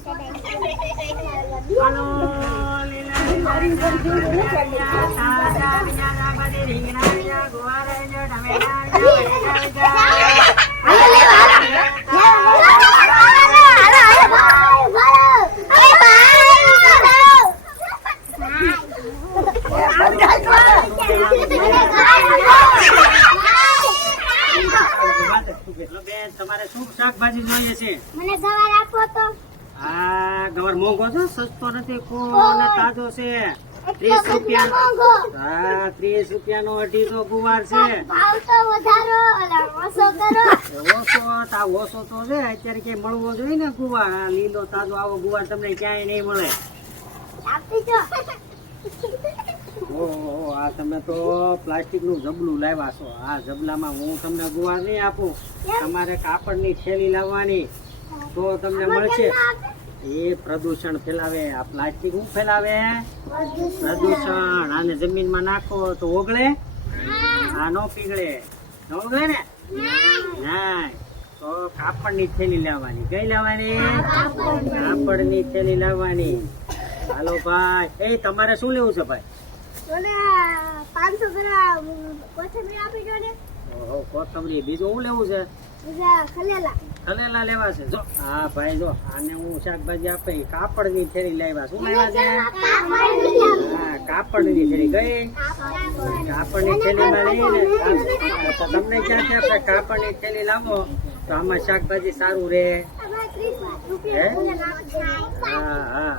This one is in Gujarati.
હાલો લીલા લીલા તાજા વિના બધી રીંગણા ગોવારે જો તમારે શું શાકભાજી જોઈએ છે? મને ગવાર આપો તો. આ ગવાર મોંઘો છે, સસ્તો નથી, કોને તાજો છે. 30 રૂપિયા. હા 30 રૂપિયાનો 250 ગુવાર છે. ભાવ તો વધારો અલા ઓછો કરો. ઓછો તો છે, અત્યારે કે મળવો જોઈએ ને ગુવાર. આ લીલો તાજો આવો ગુવાર તમને ક્યાંય નહીં મળે. આપી જો. ઓહો, આ તમે તો પ્લાસ્ટિક નું જબલું લાવ્યા છો. આ જબલામાં હું તમને ગુવાર નહીં આપું. તમારે કાપડની થેલી લાવવાની તો તમને મળશે. એ પ્રદૂષણ ફેલાવે. આ પ્લાસ્ટિક શું ફેલાવે? પ્રદૂષણ. આને જમીનમાં નાખો તો ઓગળે? આ નો પીગળે. ન ઓગળે ને? ના. તો કાપડની થેલી લાવવાની. કઈ લાવવાની? કાપડની થેલી લાવવાની. હાલો ભાઈ. એ તમારે શું લેવું છે ભાઈ? મને 500 ગ્રામ કોથમીર આપી દો ને. ઓહો, કોથમરી. બીજું શું લેવું છે? બીજા ખલેલા. ખલેલા લેવા છે. જો હા ભાઈ, જો આને હું શાકભાજી આપે. કાપડની થેલી લાવ્યા. શું લાવ્યા છે? હા, કાપડની થેલી. કઈ? કાપડની થેલીમાં લઈને તમને ક્યાં ક્યાં કાપડની થેલી લાવો તો આમાં શાકભાજી સારું રહે. ₹30 હા હા.